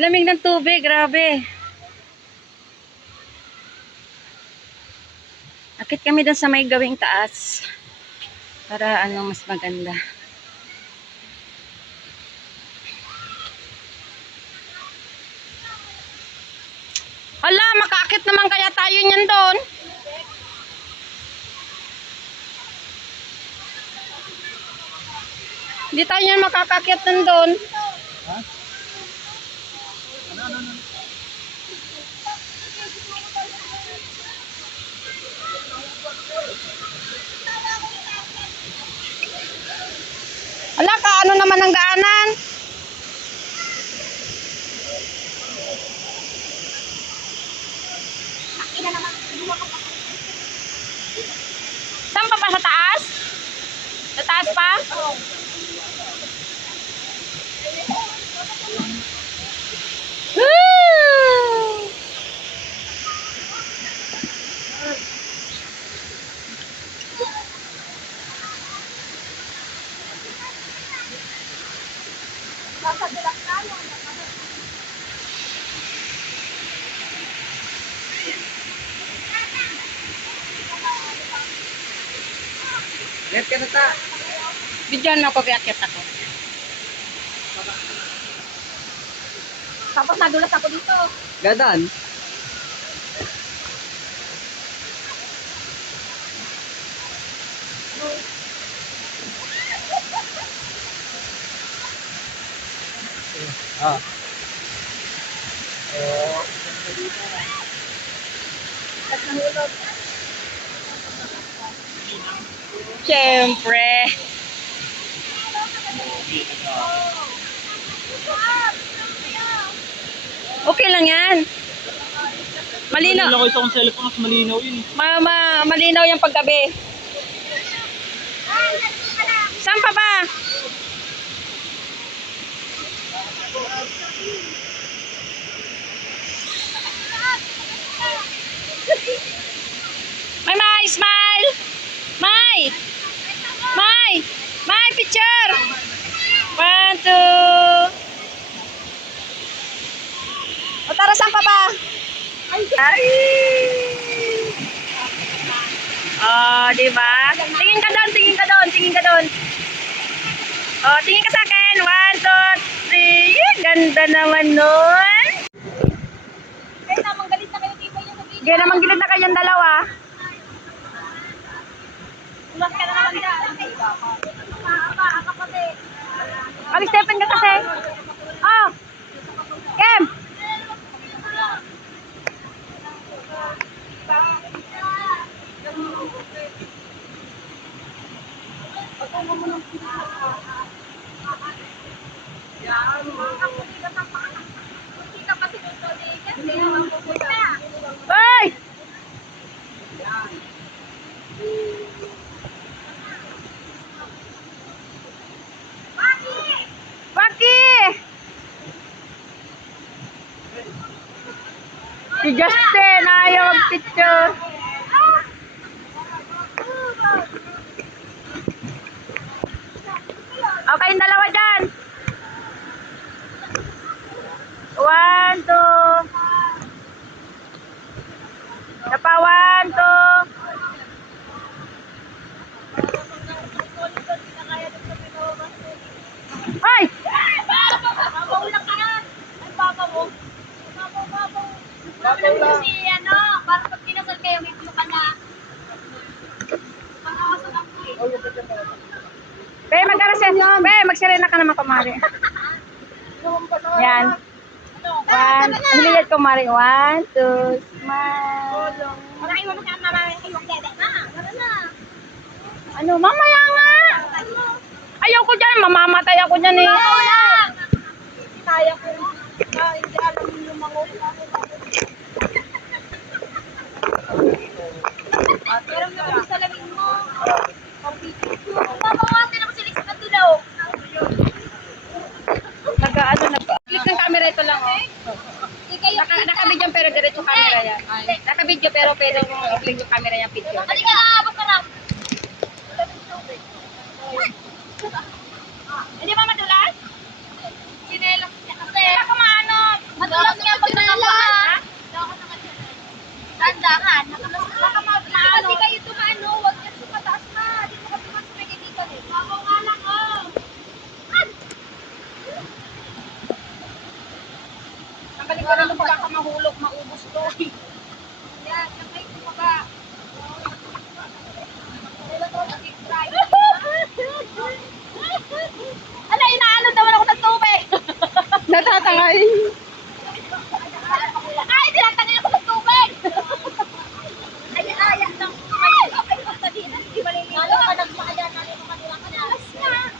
Lamig ng tubig, grabe. Akit kami doon sa may gawing taas. Para mas maganda. Hala, makaakit naman kaya tayo niyan doon. Hindi tayo niyan makakakit doon. Ha? Hala, kaano naman ang daanan? Saan pa sa taas? Sa taas pa? Woo! Let ka na ta. Bidyan mo ako, kaya-akit ako. Tapos nadulas ako dito. Gadan. Ah. Siyempre. Okay lang yan. Malinaw. Malinaw ko isang cellphone, mas malinaw yun. Malinaw yung paggabi. Saan pa ba? May smile! May picture! 1, 2. O tara, saan pa ba? Ay! Oh, diba? Tingin ka doon. Oh, tingin ka sa akin. 1, 2, 3. Ganda naman nun. Kaya naman gilid na kayong dalawa. Ulas ka na naman dyan. Mag-stepen ka kasi. Oh! Kem! Hoy! Paki! Si Justin, ayaw mag-picture. Okay, yung dalawa dyan. 1, 2. Napa, 1, 2. Hoy! Maulang ka na. Ang papa mo. Kasi para pag pinasal kayo, may pulo ka na. Pag-awasag ako eh. Be, magsirena ka naman, kumari. Yan. 1, hiliyad kumari. 1, 2, smile. Marami mo na marami kayong dede na. Ano, mamaya nga. Ayaw ko dyan, mamamatay ako dyan eh. Kaya ko na hindi alam yung lumangot. Pero naman sa lamig mo. Mabawasan ako sila sa tulaw. Click ng camera ito lang, oh. Nakabidyo pero diretso camera yan. Nakabidyo pero pwede kung i-click yung camera yung picture. Halika na, abot ka na. Hindi ba madulas? Sinelas niya kasi. Kaya kumaano, mahulog, maubos to. Yan, kamay ko ba? Ano, inaano naman ako ng tubig? Natatangay. Ay, tinatangay ako ng tubig! Ay, ayan lang. Ay, okay, basta di na. Di maliligo. Lalo ka nagmakaya na rin kanila ka na. Alas na.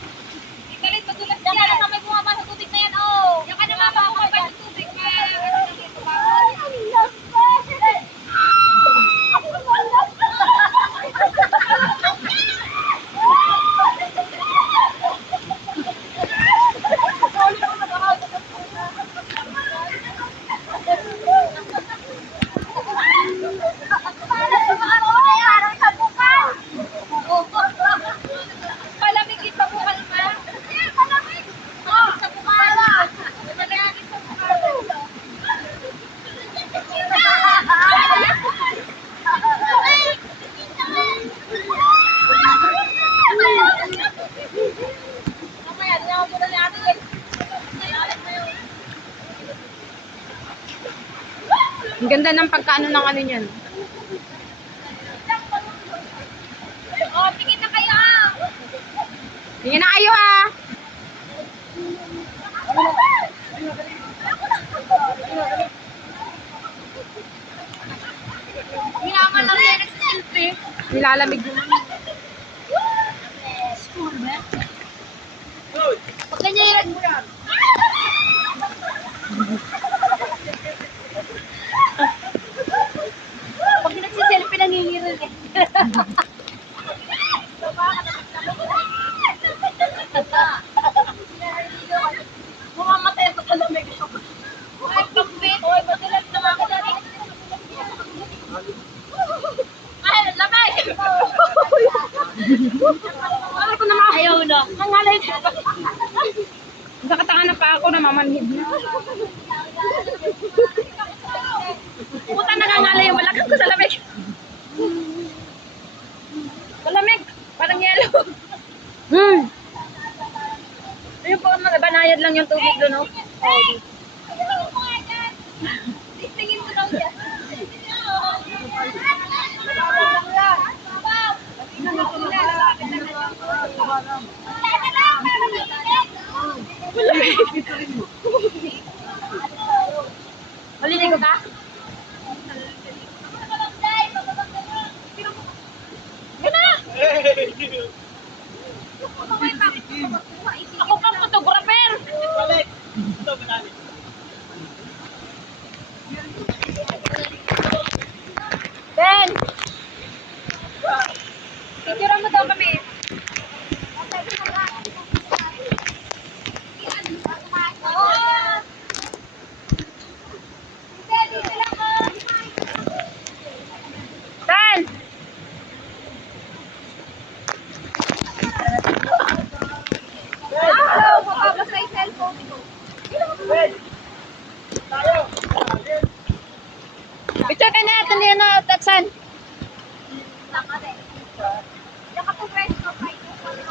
Ikalit, magulat yan. Yan ka na may bumaba sa tubig na yan, oh. Yan ka na mababa sa tubig. Ay, ang lakas. Palamigin sa bukal ma. Palamig. Sa bukal. Palamigin sa bukal. Mamaya, dinawag mo na ni ate. Ang ganda ng pagkaano ng ano niyan. Oh, tingin na kayo ah. Tingnan na kayo ah. Minaman lang yan nagsisilpi. Nilalamig yun. Pag ganyan yung pag nagsiselfie nangingiral eh. Mamamatay ako sa lamig. Ay, kapit. Oy, madalas na mga kadari. Ay, lamig. Ano ko naman? Ayaw na. Nangalay ko. Nakatanga na pa ako na mamanhid na. Puta, nangangalay yung balakang ko sa lamig. Malamig. Parang yelo. Hmm. Ayun po, banayad lang yung tubig doon, oh. Hey! Tingin mo nga dyan. Tingin mo daw dyan. Maliligo ka? Ako pang photographer. Ben! Picture mo daw kami. Ben! Hello, mababasa yung cellphone ko. Picture ka na, tuloy na, Tatsan.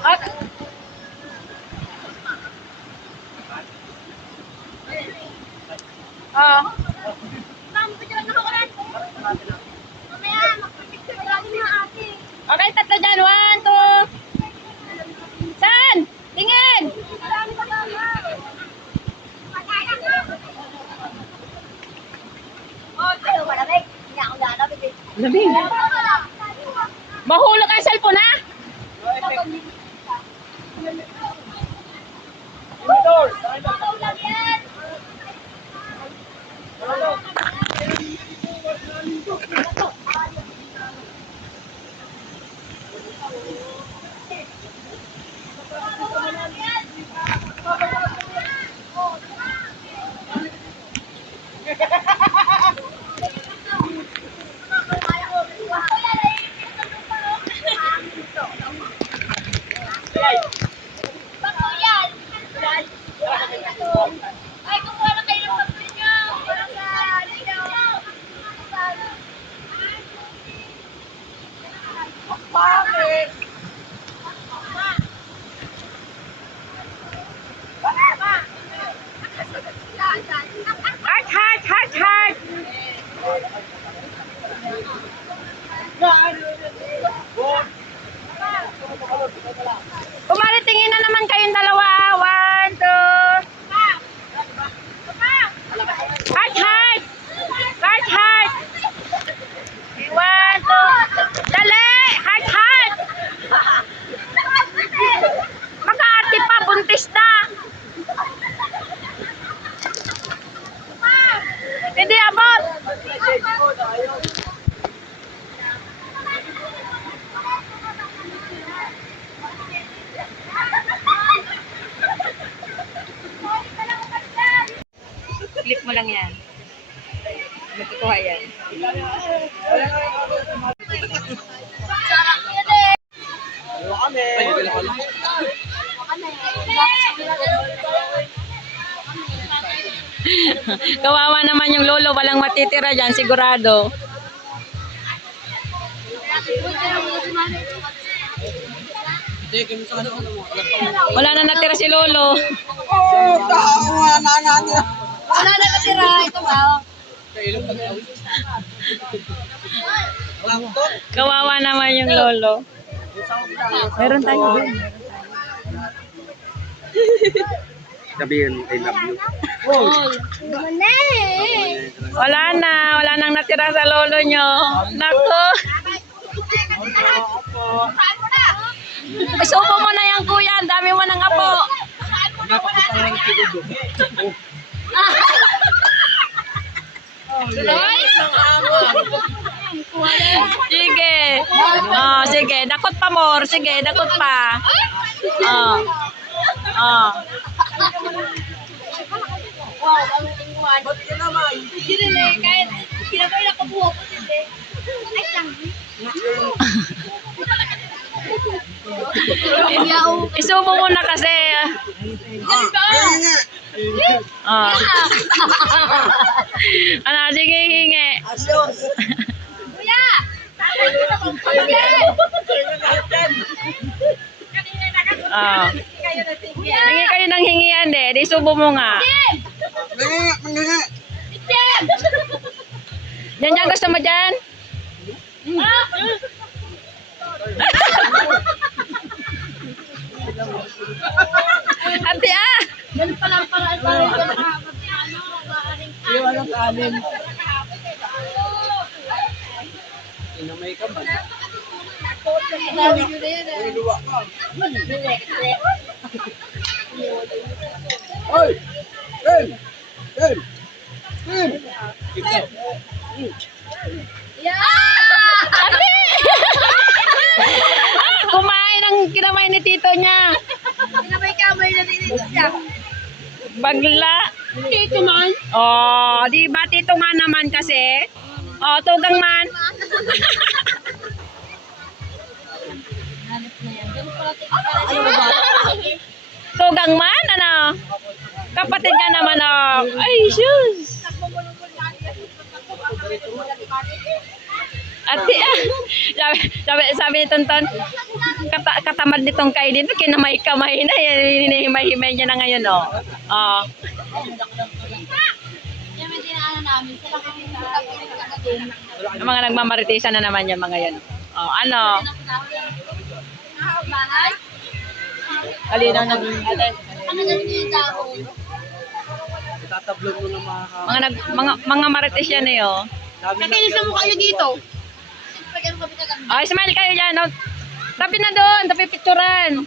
Ah, ah. Okay, tatlo dyan. 1, 2. San? Tingin! Lamig. Mahulog ang cellphone, ha? Ay, kumuha na kayo ng papel niyo. Para sa linaw. Bakit? Heart, heart, heart, heart. mo lang yan. Magkukuha yan. Kawawa naman yung lolo, walang matitira dyan, sigurado. Wala na natira si lolo. Wala na natira. Ito ba? Kawawa naman yung lolo. Meron tayo din. Sabihin, I love you. Wala nang natira sa lolo nyo. Nako. Isubo mo na yan, kuya. Ang dami mo ng apo. Sige. Oh, sige. Dakot pa more. Sige, dakot pa. Oh. Oh. Wow, baluting kuwan. Ba't ka naman? Sige rin, kahit kinabayin ako buho ko hindi. Ay, lang. Isubo mo na kasi. Oh. Ano, sige, hingi. Kuya! Oh. Hingi kayo ng hingian eh. Di subo mo nga. Yan gusto mo dyan? Ate ah! Yan pala ang paraan para ito maaring Iwan ang kanin. Inamay ka ba? Dami nyo na yan eh. Iluwa ka. Oy! Ken! Ken! Ken! Ate! Kumain ang kinamay ni tito niya. Kinabay-kamay na dito siya. Bagla. Tito man. Oh, di ba tito nga naman kasi? Oh, tugang man. Tugang man, ano? Kapatid ka naman, oh. Ay, shoes. Ate, sabi ni Tonton, katamad nitong kainin, kinamay-kamay na, hinihimay-himay niya na ngayon, oh. Oh. Yan may tinaano namin. Sila kami sa Yung mga nagmamaritisan na naman yung mga yan. Oh, ano? bahay. Kalinaw ng Ano ganun yung dahon? Tatablog mo ng mga marites yan eh, oh. Kakainis mo kayo dito. Siyempre ganun kami kaganda. Oh, smile kayo dyan, oh. Tabi na doon, tabi picturean.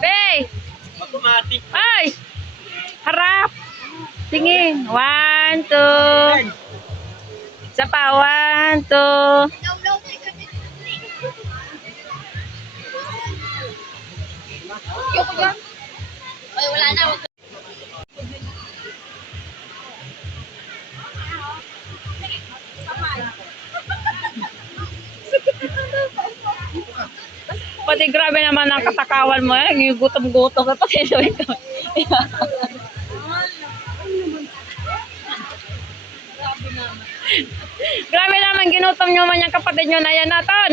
Hey! automatic. Ay! Harap! Tingin. 1, 2. Isa pa. 1, 2. Law-law tayo kami. Yoko dyan. Ay, wala na. Wag Pati grabe naman ang katakawan mo eh. Yung gutom-gutom. Pati ito. Grabe naman ginutom nyo man yung kapatid nyo na yan naton.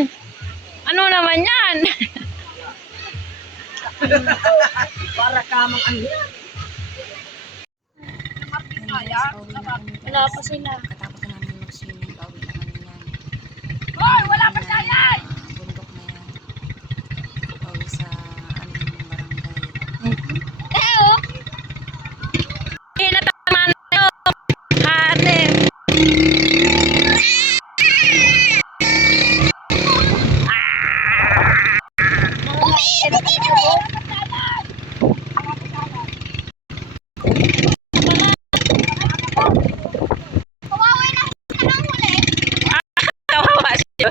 Ano naman yan? Para kamang ano. Wala pa sila. Katapos na namin mag-swimming, pauwi na kami yan. Hoy, wala pa sila. Bundok na yan. Pauwi sa aming barangay. Eh, oh. Hinataman nyo. Hate. Umiinit dito eh. Kawawa na sila ng huli. Kawawa siya.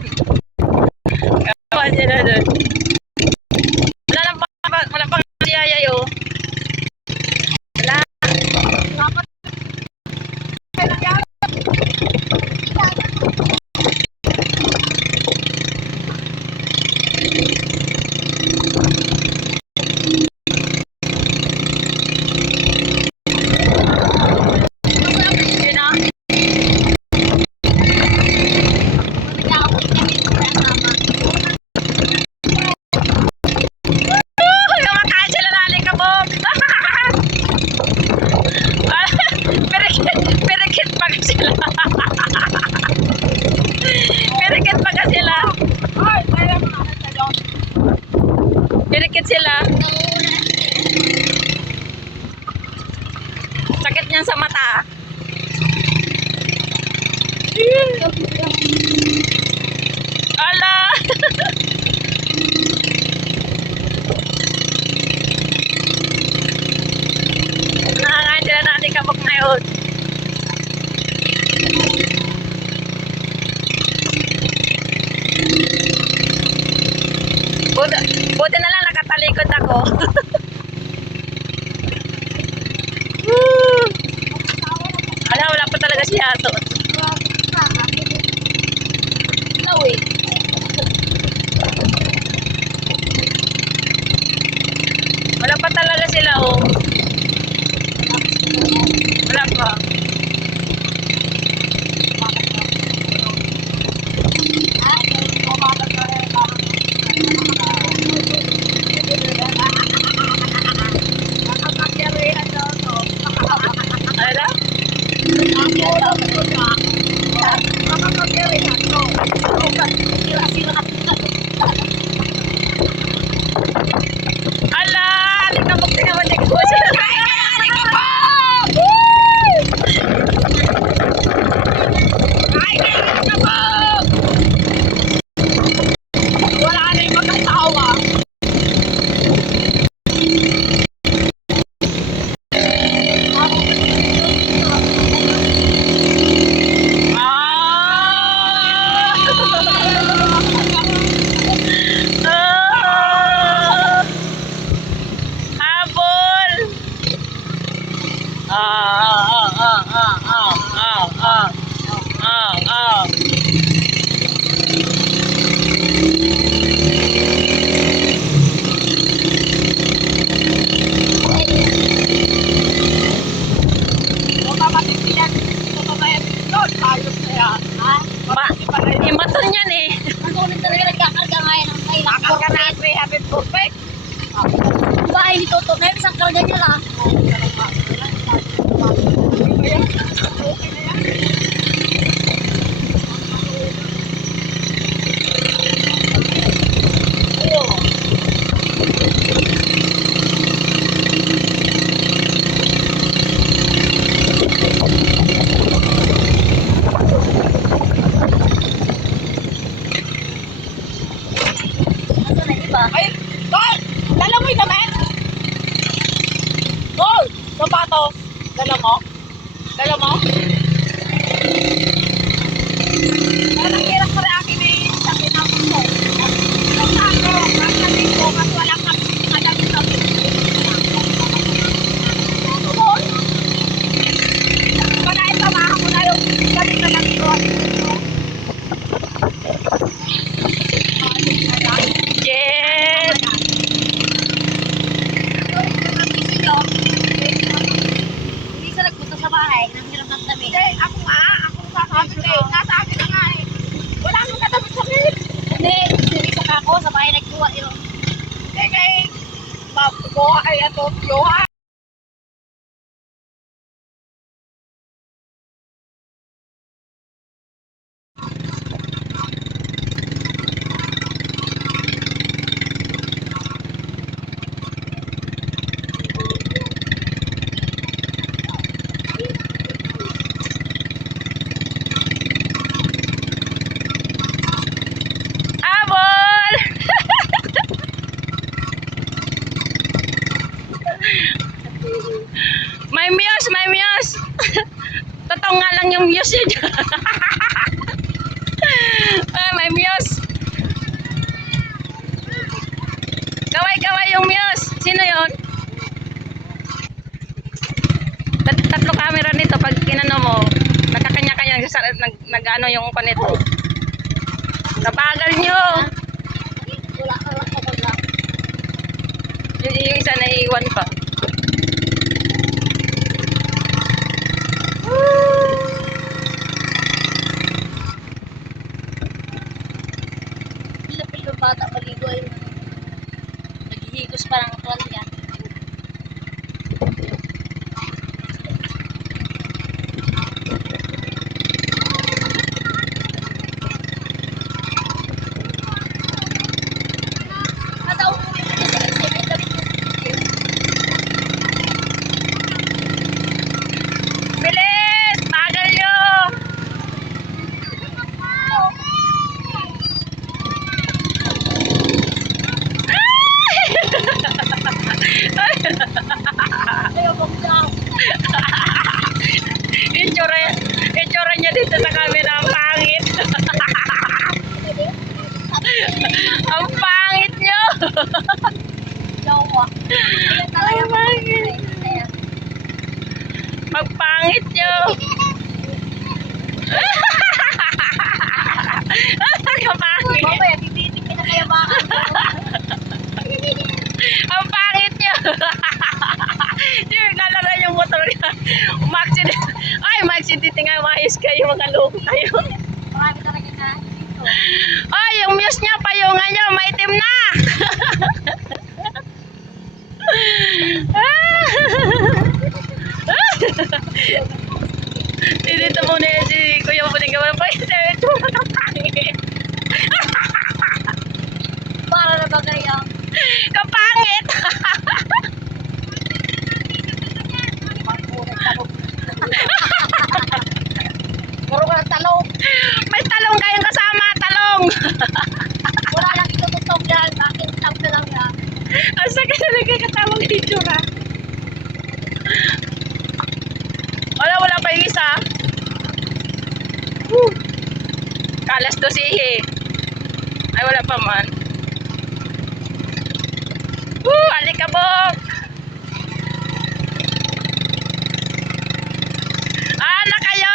yan sa mata. Ala! Nakakain sila na ating kabok ngayon. Buti na lang nakatalikod ako. Wala pa talaga siya to. Wala pa talaga sila, oh. Wala pa. Ano daw? Ala! Alikabok din naman yung kusa. Wala na yung magkatawa. Habol! Imaton yan eh. Ang talaga nagkakarga ngayon ng kailangan. Karga na 300 perfect. Bahay ni Toto, may isang karga niya lang. Ano na iba? Ay, Tol! Dala mo yung damit? Tol! Sapatos! Dala mo? Dala mo? Parang hirap pa rin akin eh. Sabi na ako mo. Ito sa ako. Kasi ko, kasi wala kang madami sa Tol! Panahin pa mga ko na yung gabi na lang ito. Yes! Hindi sa nagpunta sa bahay, nang hirap ng damit. Hindi, ako nga. Ako sasabi eh. Nasa akin na nga eh. Wala nang kadamit sa akin. Hindi, hindi sa kako, sa bahay nagkuha yun. Hindi kay Babgo ay ato Johan. Habol! May muse, may muse. Totoo nga lang yung muse yun. May muse. Kaway-kaway yung muse. Sino yun? Tatlo camera nito pag kinano mo. Nakakanya-kanya nag-ano yung panito. Kapagal nyo. Wala ka lang kapag lang. Yung isa naiiwan pa. Pilapil ng bata, maligo ay naghihigos pa ng tuwalya. Kada umuwi ko sa exhibit, galit ko. Ayaw mong daw. Itsura niya dito sa camera, ang pangit. Ang pangit niyo. Jowa. Ayan talaga. Ang pangit. Ayan. Magpangit niyo. Kapangit. Mamaya, bibitin ka na kaya baka. Ang pangit niyo. Di naglalaro yung motor niya. Umaksident. Ay, umaksident nga. Maayos kayo, magaloko kayo. Marami talaga na dito. Ay, yung muse niya, payungan niya, maitim na. Dito muna yan si Kuya Puling Gawa. Ito, kapangit. Para na ba kaya? Kapangit. Puro ka ng talong. May talong kayong kasama, talong. Wala lang itututong yan. Bakit tag na lang yan? Asa ka na nagkakatamang dito ka? Wala pa yung isa. Kalas to sihi. Ay, wala pa man. Alikabok. Na kayo.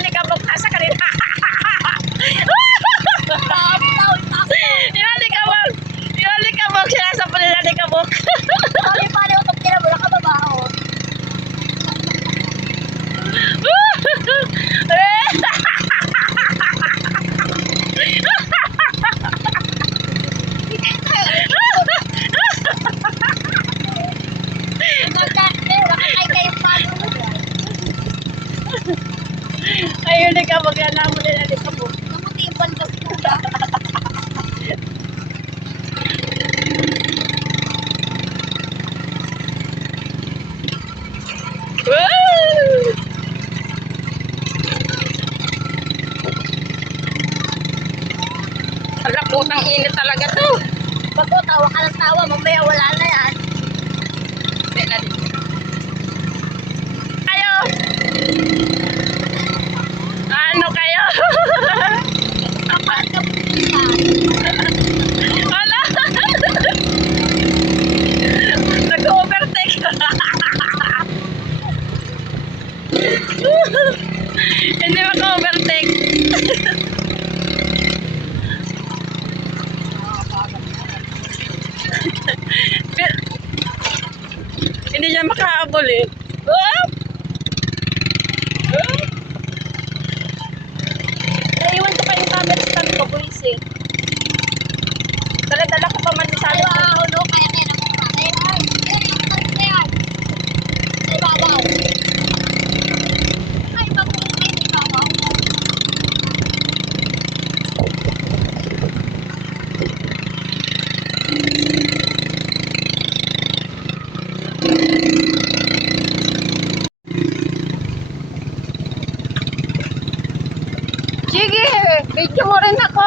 Alikabok. Asa ka rin. Yung alikabok. Yung alikabok. Sinasapa nila alikabok. Sorry, paano utong kina mo? Nakababaho. Ayun, alikabok. Alam mo nila alikabok. Namutipan kasi kuya. Woo! Ala, putang init talaga to. Pag tawa ka ng tawa, mamaya wala na yan. Hindi na din. Kayo! Ano kayo? Kapag ka pupunta. Wala! Nag-overtake. Hindi maka-overtake. Hindi niya makahabol eh. Naiwan ko pa yung camera stand ko, boys eh. Dala-dala ko pa man sa Ayaw ako, no? Kaya kaya naman pare. Ay, yan. Sa ibabaw. Ay, mabuhay sa ibabaw. Sige, video mo rin ako.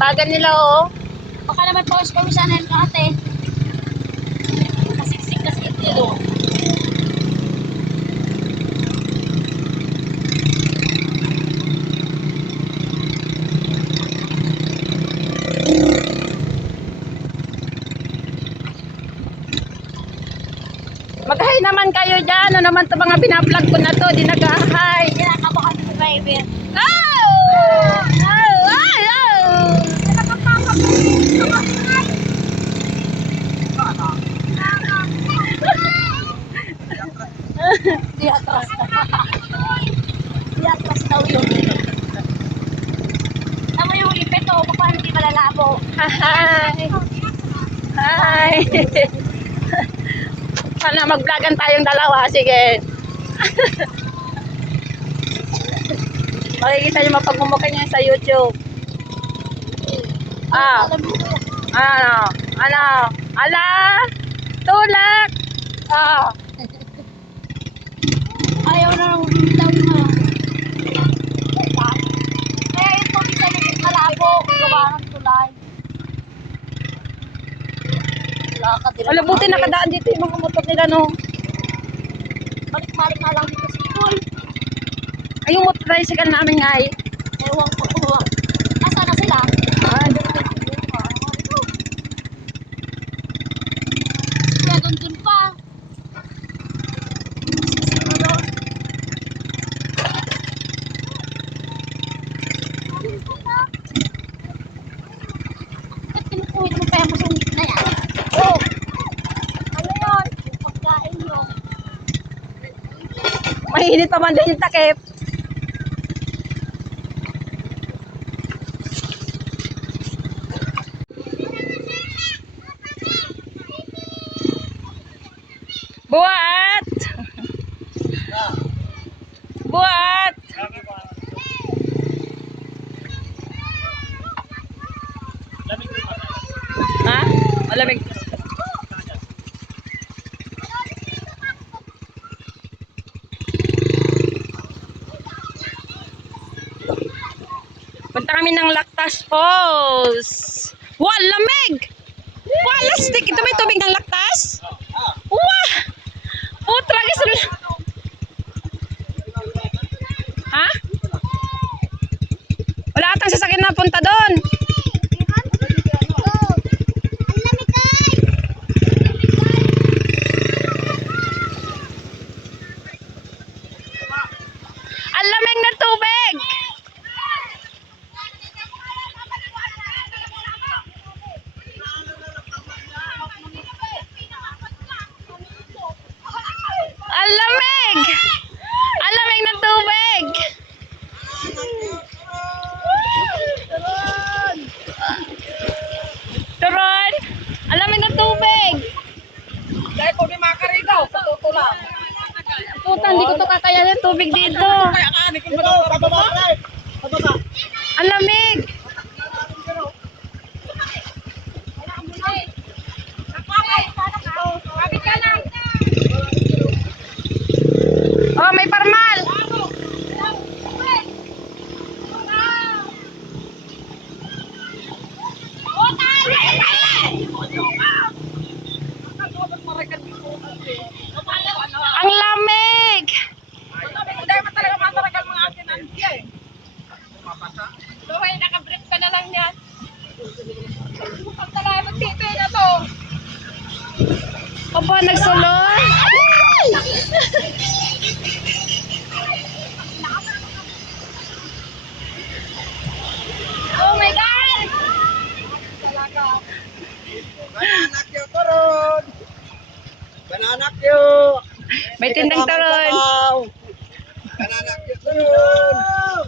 Bagan nila oh. Baka naman pause kami sana yung ate. Masiksik kasi ito. Mag-hi naman kayo dyan. Ano naman ito mga binablog ko na to. Di nag-hi. Kinakabahan ng driver. Oh! Oh! Oh! Diatras. Diatras daw yun. Tama yung lipit o, paano hindi malalabo? Hi! Hi! Sana mag-vlogan tayong dalawa. Sige. Makikita nyo mapagmumukha niya sa YouTube. Alam mo, Ano? Ala! Tulak! ayaw na ng daw na. Kaya ito, bisa yung malabo. Gawa ng Wala, buti nakadaan dito yung mga motor nila, no? Balik-balik na lang dito si Paul. Ay, yung motor tricycle namin nga eh. Ewan ko. Nasaan na sila? Kaya dun pa. Ba't pinupuwit mo pa yung masungit na yan? Oh! Ano yun? Yung pagkain nyo. Mainit pa man din yung takip. Buat! Buat! Ha? Malamig. Punta kami ng Lactas Falls. Wow, lamig! Wow, lastik! Ito may tubig ng Lactas? Wow! Putra, gusto. Ha? Wala atang sasakyan na punta doon. Ang lamig ng tubig! Ang lamig! Ang lamig ng tubig! Turon! Ang lamig ng tubig! Dahil ko di makarigaw, patuto lang. Puta, hindi ko to kakayanin tubig dito. Ikaw, pababa, pre. Pababa. Ang lamig! Oh, may parmal! Ang lamig! Dahil pa talaga mataragal mga akin nandiya eh. Luhay, nakabrief ka na lang yan. Mukhang talaga magtito na to. Opo, nagsulon. Oh my God! Bananak yo, Turon. Bananak yo. May tindang turon. Bananak yo, Turon.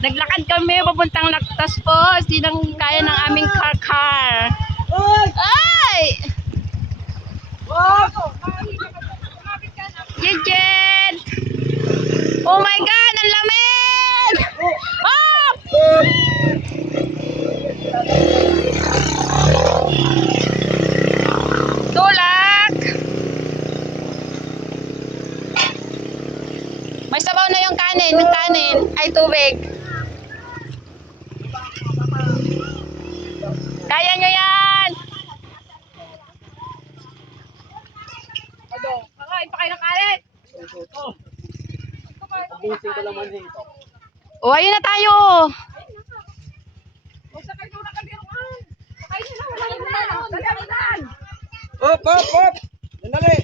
Naglakad kami papuntang Lactas Falls. Di lang kaya ng aming car. Oy! Ay! Wag! Jejet! Oh my God! Ang lamig! Oh! Tulak! May sabaw na yung kanin. Yung kanin. Ay, tubig. Kaya nyo yan! Kakain pa kayo ng kanin. Abusin ko naman dito. O, ayun na tayo. Hop, hop, hop! Sandali!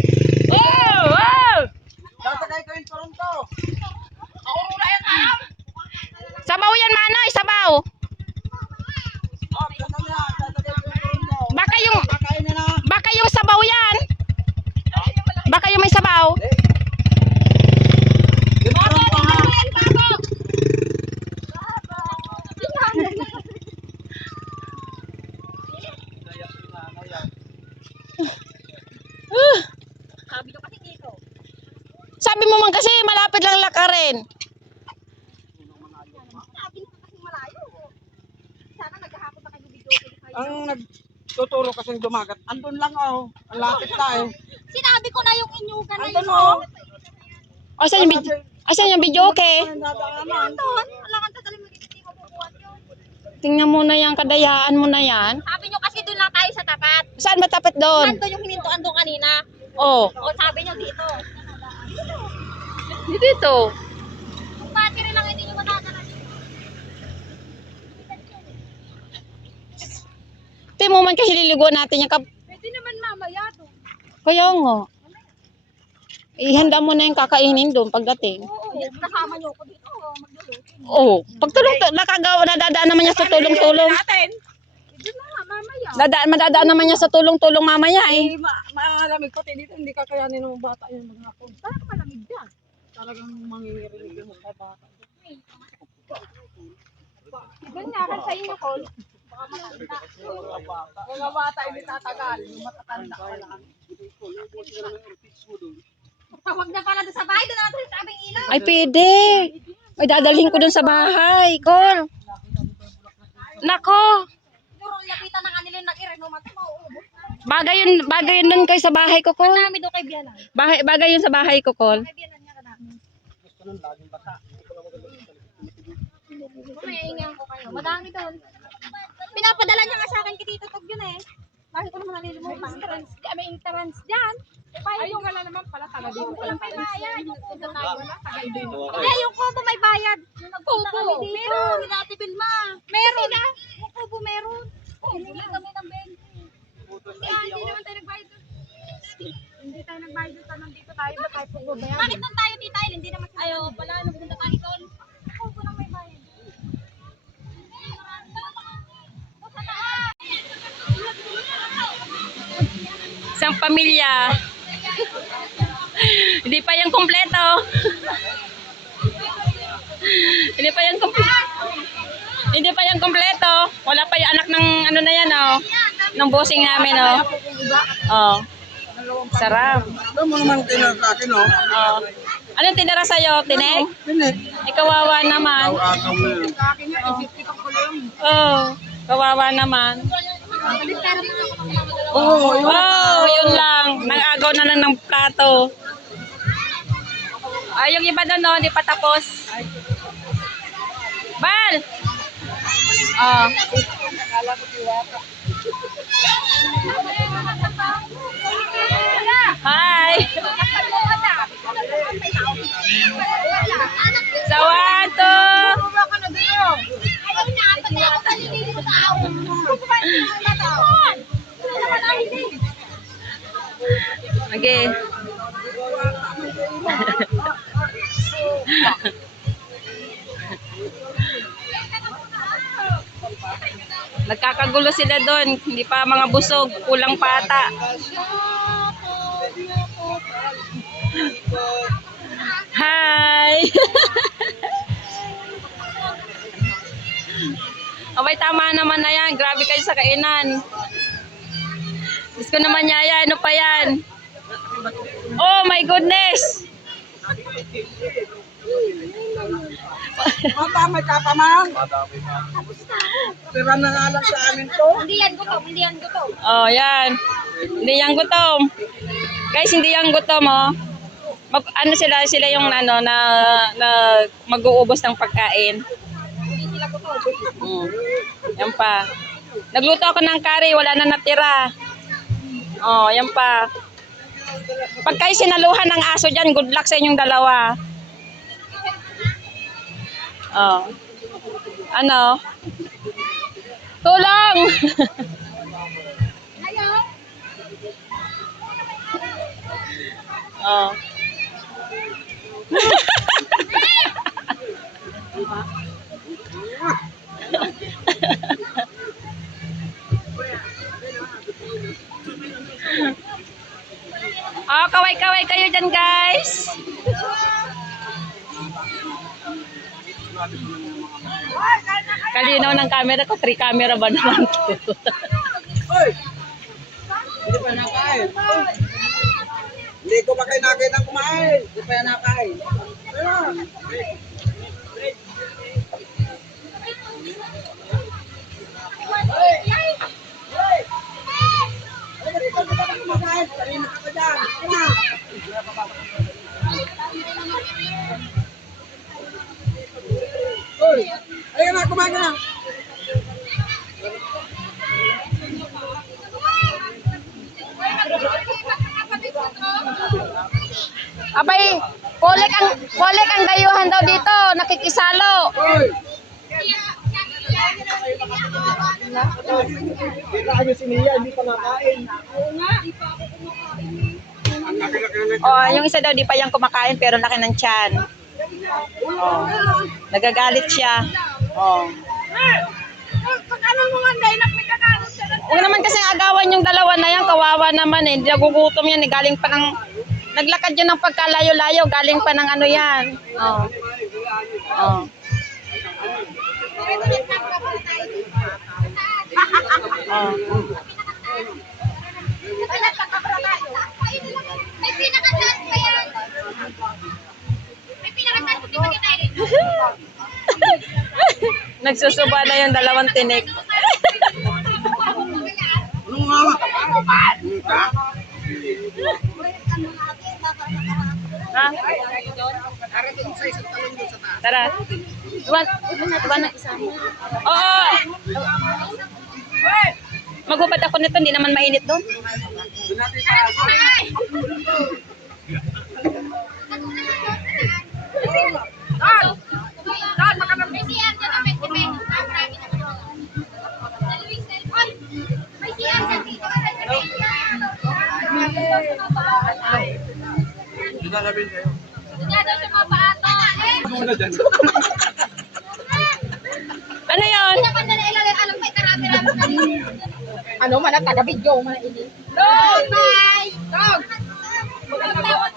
Oh! Oh! Sasakay ko yung Toronto! Sabaw yan, Manoy. Sabaw. Hop, sandali na! Sasakay ko yung Toronto! Baka Kakain na! baka yung sabaw yan. Baka yung may sabaw. Yung Toronto ha! Sabi mo man kasi malapit lang lakarin. Ang nagtuturo kasing dumagat, andun lang oh. Ang lapit na eh. Sinabi ko na yung inyugan na Andun yun. oh. Asan yung video? Asan yung video? Okay. Ang dadaanan. Doon, wala kang tatalim mo dito, hindi mo bubuhat yun. Tingnan mo na yan, kadayaan mo na yan. Sabi nyo kasi doon lang tayo tayo sa tapat. Saan matapat doon? Nandun yung hinintuan doon kanina. Oh, O sabi nyo dito. dito. Kung battery lang hindi nyo madadala dito. Ito mo man kasi liliguan natin yung Pwede naman mamaya to. Kaya nga. Ihanda mo na yung kakainin doon pagdating. Oo. Kasama nyo ko dito. Magluluto. Oo. Pagtulong, nakagawa, nadadaan naman niya sa tulong-tulong. Pwede na mamaya. Madadaan naman niya sa tulong-tulong mamaya eh. Maalamig pati dito, hindi kakayanin ng bata yung mga hapon. Parang malamig dyan. Talagang mangingirig yung mga bata. Doon nga kan sa inyo, Col. Mga bata hindi tatagal, yung matatanda ka lang. Tawag na pala doon sa bahay. Doon natin sa tabing ilaw. Ay, pwede. Ay, dadalhin ko doon sa bahay. Col. Nako. Puro lapitan ng kanila nag-irenuman. Mauubos na. Bagay yun doon kayo sa bahay ko, Col. Marami doon kay Bianan. Bagay yun sa bahay ko, Col. Kay Bianan niya kadami. Maingay ko kayo. Madami doon. Pinapadala niya nga sa akin kay Tito Tog yun eh. Bakit ko naman nalilimutan? May entrance dyan. Ay, yung wala naman pala taga dito. Walang may bayad. Yung kubo tayo. Taga dito. Hindi, yung kubo may bayad. Kubo? Meron. Ni Ate Vilma. Meron. Yung kubo meron. Hindi kami ng 20. Hindi naman tayo nagbayad doon. Hindi tayo nagbayad doon. Nandito tayo ba tayo kubo ba yan? Bakit nang tayo tita? Hindi naman sila. Ayaw pala. Nagpunta tayo doon. Kubo nang may bayad. Isang pamilya. Hindi pa yan kompleto. Hindi pa yan kompleto. Hindi pa yan kompleto. Wala pa yung anak ng ano na yan, oh. Ng bossing namin, oh. Oh. Sarap. Ito mo naman tinatake, no? Oh. Anong tinira sa'yo? Tinek? Hindi. Ay, kawawa naman. Akaw mo yun. Akin niya, isip-isip ko lang. Oh. Kawawa naman. Oo, Wow, yun lang. Nang-agaw na lang ng plato. Ay, yung iba doon, no, hindi pa tapos. Bal! Oh. Hi! Sawato! Ayaw na, pati ako talilili mo tao. Okay. Nagkakagulo sila doon. Hindi pa mga busog. Kulang pata. Hi! Abay, tama naman na yan. Grabe kayo sa kainan. Gusto naman niya yan. Ano pa yan? Oh my goodness! Matamay ka pa, ma'am. Tira na nga lang sa amin to. Hindi yan gutom, hindi yan gutom. Oh, yan. Hindi yan gutom. Guys, hindi yan gutom, oh. Ano sila yung ano na mag-uubos ng pagkain. Hindi sila gutom. Yan pa. Nagluto ako ng curry, wala na natira. Oh, yan pa. Pag kayo sinaluhan ng aso dyan, good luck sa inyong dalawa. Oh. Ano? Tulong! Ayaw. Oh. Oh, kaway-kaway kayo dyan, guys. Kalinaw ng camera ko. 3 camera ba naman to? Hoy! Hindi pa nakain. Hindi ko pa kayo nakita kumain. Hindi pa yan nakain. Hoy! Ayun na, kumain ka na. Abay, kulik ang dayuhan daw dito, nakikisalo. Hoy! Hindi na kami siniya, hindi pa nakain. Ang laki-laki na Oh, yung isa daw di pa yan kumakain pero laki ng tiyan. Oh. Nagagalit siya. Oh. Huwag naman kasi agawan yung dalawa na yan, kawawa naman eh. Nagugutom yan eh, galing pa ng naglakad yun ng pagkalayo-layo, galing pa ng ano yan. Oh. Oh. Oh. May pinakatas pa yan. May pinakatas pa tayo. Nagsusuba na yung dalawang tinik. Anong hawak? Muka? Ha? Tara. Iwan na isama. Oo. Maghubad ako nito, hindi naman mainit doon. Doon natin pa. May CR dyan na may tipe. Marami na naman. Dalawang cellphone. May CR dyan dito. Doon na sabihin sa'yo. Diyan daw sa mga paato. Muna dyan. Ano yun? Hindi naman na nailalim. Alam mo, karami-rami na rin. Ano man ang taga-video man ang ini. Dog! Bye! Dog! Magtawag.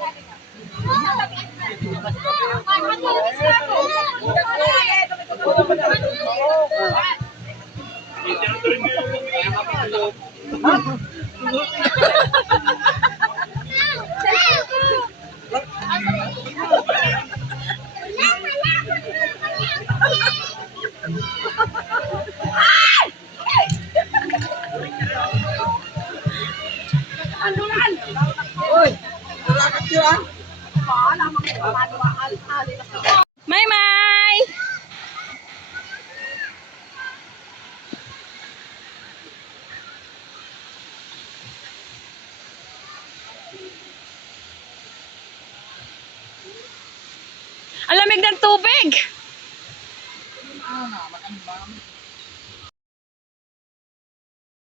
Hoy! Nalakat yun ah! May may! Ang lamig ng tubig!